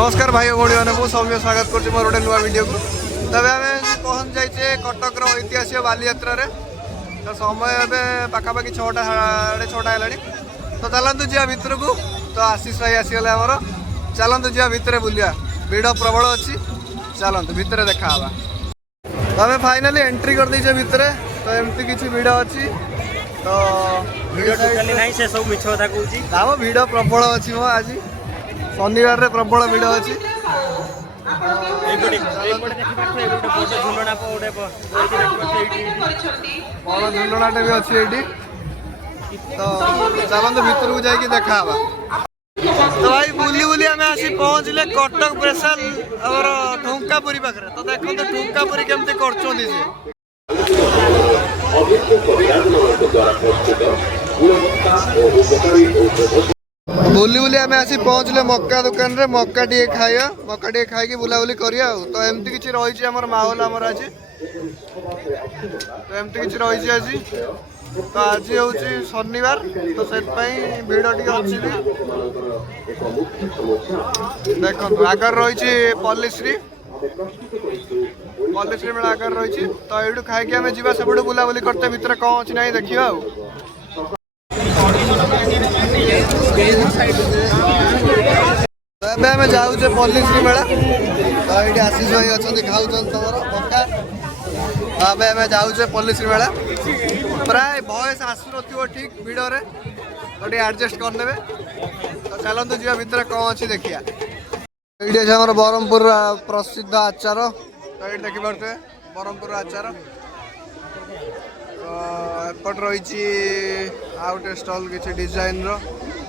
नमस्कार भाई भौणी मैंने बहुत सौम्य स्वागत कर मोर गोटे नुआ वीडियो को तबे आम पहुँच जाइए कटक ऐतिहासिक बालीयात्रा तो समय एवं पाखापाखि 6टा साढ़े 6टा है तो चलतु जा भितर को तो आशीष भाई आसीगले आमर चलतु जा भितर बुलिया भिड़ प्रबल अच्छी चलतु भितर देखा तो आम फाइनाली एंट्री कर देचे भितर तो एमती किसी भिड़ अच्छी तो भिड़ प्रबल अच्छी मो आज शनिवार प्रबल भिड़ अच्छी बड़ झुलणाटे भी अच्छी ये तो चलते भितर को जाकि देखा तो भाई बुली बुली आम आसी पहुँचले कटक स्पेशल आमर ठुंकापुरी पाखे तो देखो ठुंकापुरी केमती कर बुली बुली आम आसी पहुँचले मक्का दुकान रे मक्का टे खाइया मक्का टे खाई बुलाबुली करिया तो एमती किसी रही आमर माहौल आमर आज तो एमती किसी रही आज तो आज हूँ शनिवार तो से भिड़ टी अच्छी देखो आगर रही पल्लीश्री मेला आगर रही तो ये खाई आम जा सब बुलाबुली करते भितर कौन अच्छी ना देखा आम जाऊे पल्लीश्री मेला तो ये आशीष भाई अच्छा खाऊ तुम मक्का आम जाऊे पल्लीश्री मेला प्राय बयस आसुन ठीक भिड़ तो एडजस्ट करदे तो चलतु जा भितर कौन अच्छी देखिया ये आम ब्रह्मपुर प्रसिद्ध आचार तो ये देखिपे ब्रह्मपुर आचार तो एपट रही आ गए स्टल किसी डिजाइन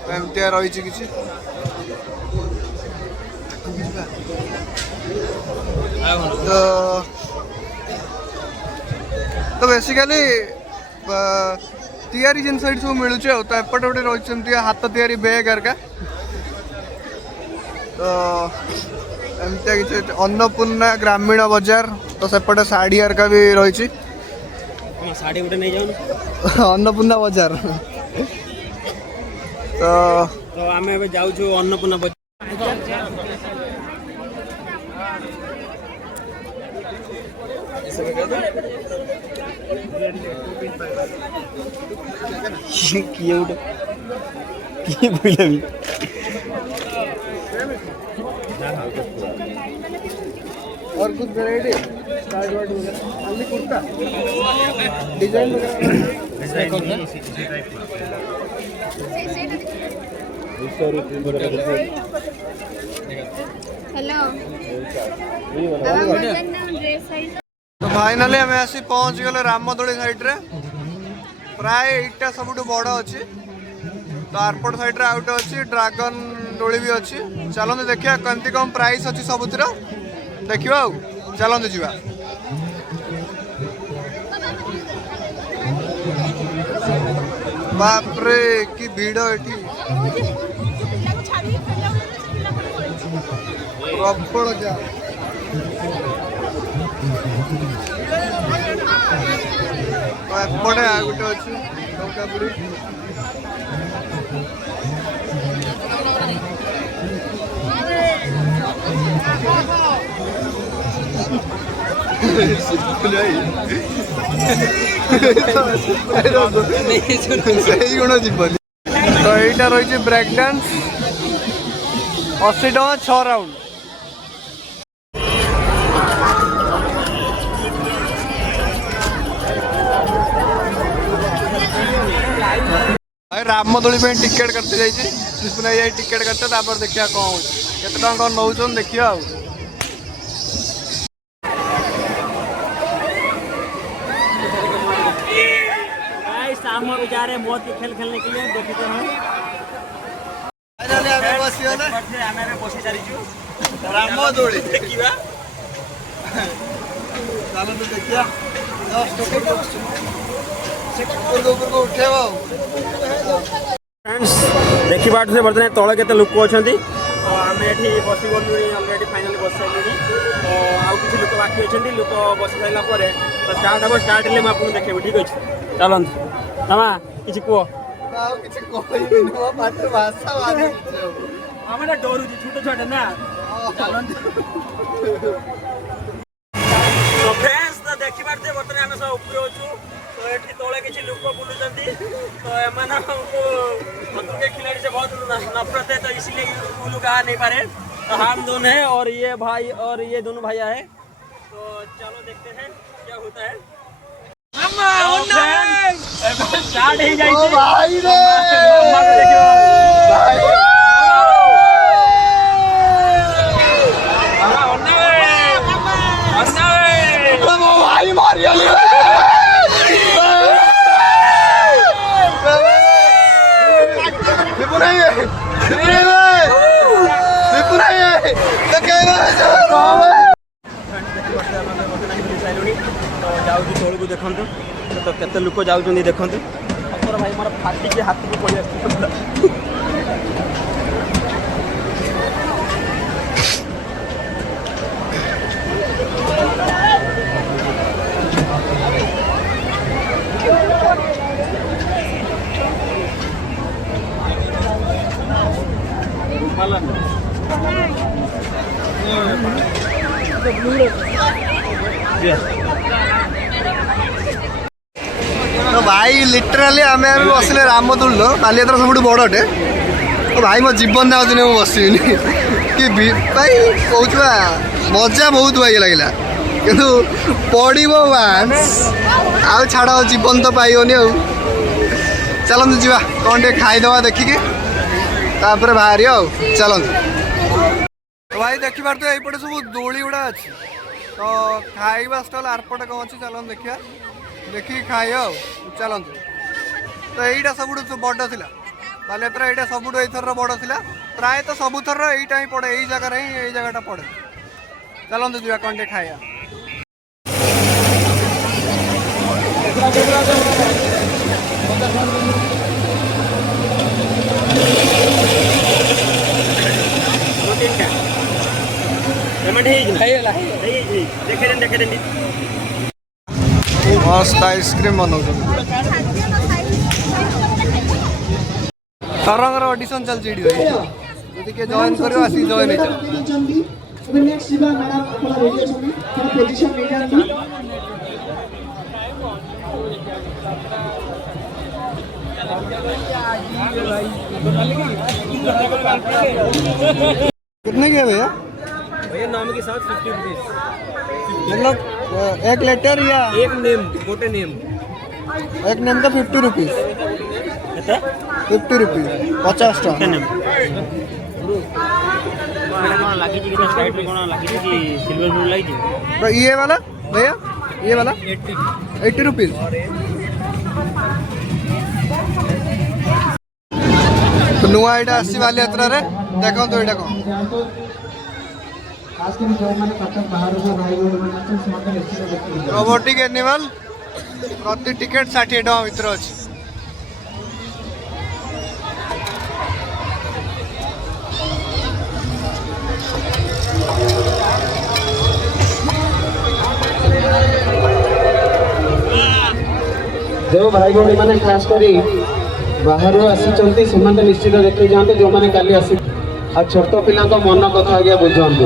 एमती रही किसी तो बेसिकली तैयारी जिन सब मिलूँ तो एपटे गोटे रही हाथ तैयारी बैग हरका तो एमती किसी अन्नपूर्णा ग्रामीण बाजार तो सेपटे शाढ़ी हरका भी रही साड़ी गोटे नहीं जाऊँ अन्नपूर्णा बाजार तो आम जाऊँ अन्नपूर्णा बाजार किए गोटे किए बुलाबी और कुछ वैरायटी स्टाइल वाइट वगैरह खाली कुर्ता डिजाइन हेलो तो फाइनाली आम आसी पहुँच गले रामदोली साइड रे प्राय एटा सब बड़ अच्छी तो आरपट साइड रे आउट अच्छी ड्रैगन डोली भी अच्छी चलते देखिए कमती कम प्राइस अच्छी सबुतिर देखा चलते जा बापरे कि भिड़ एटी प्रबल जा एपटे आ गए अच्छी टंकापुरी गुण जीवन तो यहाँ रही ब्रेक डांस 80 टका 6 राउंड रामदोली टिकेट करते जाइए टिकेट करते देखिए कौन केते कौन नौ देखिए जा रहे मौत के खेल खेलने के लिए देखते हैं रामदोली देखिए फ्रेंड्स देखा बर्तमान तले के लोक अच्छा आम ये बस गलु अलरेडी फाइनाली बस सारे तो आउ कि लोक बाकी अच्छा लोक बस सारापर तो स्टार्ट हम स्टार्ट हेल्ले मुझे देखेबी ठीक अच्छे चलते मामा कि कह डरुची छोट छोट ना तो फ्रेंड्स तो देखि पारते बर्तमान आमे सब ऊपर होछु तो एठी तळे किछि लोक बुलुचंती तो एमान को मतलब के खिलाड़ी से बहुत नफरत है तो इसलिए वो लोग आ नहीं पा रहे तो हम दोनों हैं और ये भाई और ये दोनों भैया है तो चलो देखते हैं क्या होता है स्टार्ट ही जाइए भाई रे भाई मारिया तौक देखते तो केते लोक जाऊँ देखते भाई मोर फाटिकी हाथ को पड़ी आस तो भाई लिटराली आम बसले रामदोल बालियात्र सब बड़टे तो भाई मो जीवन ना दिन बसनी कि भाई कौन मजा बहुत भाई लगे किंतु पड़ो वांस आउ छाड़ जीवन तो पाइबनी आ चलतु जा कौन टे खाईदे देखिकी तापर बाहरी चलतु तो भाई देखी पार्थ यपटे सब दोली गुड़ा अच्छी तो खाଇବା स्टल आरपटे कौन अच्छी चलन देखिए देखिए खाई चलतु तो यहीटा सब बड़ था बालियात्रा यहाँ सब एथर बड़ था प्राय तो सबुथर यहीटा ही पड़े यही जगह ही यही जगहटा पड़े चलतु जा कौन टे खाया मस्त आइसक्रीम बना तरंगर ऑडिशन चलती यदि किए जॉइन कर आसिक जॉइन कितने के भैया भैया नाम के साथ 50 रुपीज मतलब एक लेटर या एक नेम गोटे नेम एक नेम का 50 रुपीज 50 रुपीज 50 टका नेम लागी जी के साइड में कोना लागी जी सिल्वर ब्लू लागी जी तो ये वाला भैया ये वाला 80 रुपीज तो नुआ एटा आसी बालियात्रा रे देखो तो एटा को रोबोटिक एनिमल प्रति टिकेट 60 टका भीतर अच्छी जो भाई भौणी मैंने खास करी बाहर आसी निश्चित देखी जाते जो मैंने काली आसी छोट पिला मन कथा बुझाते।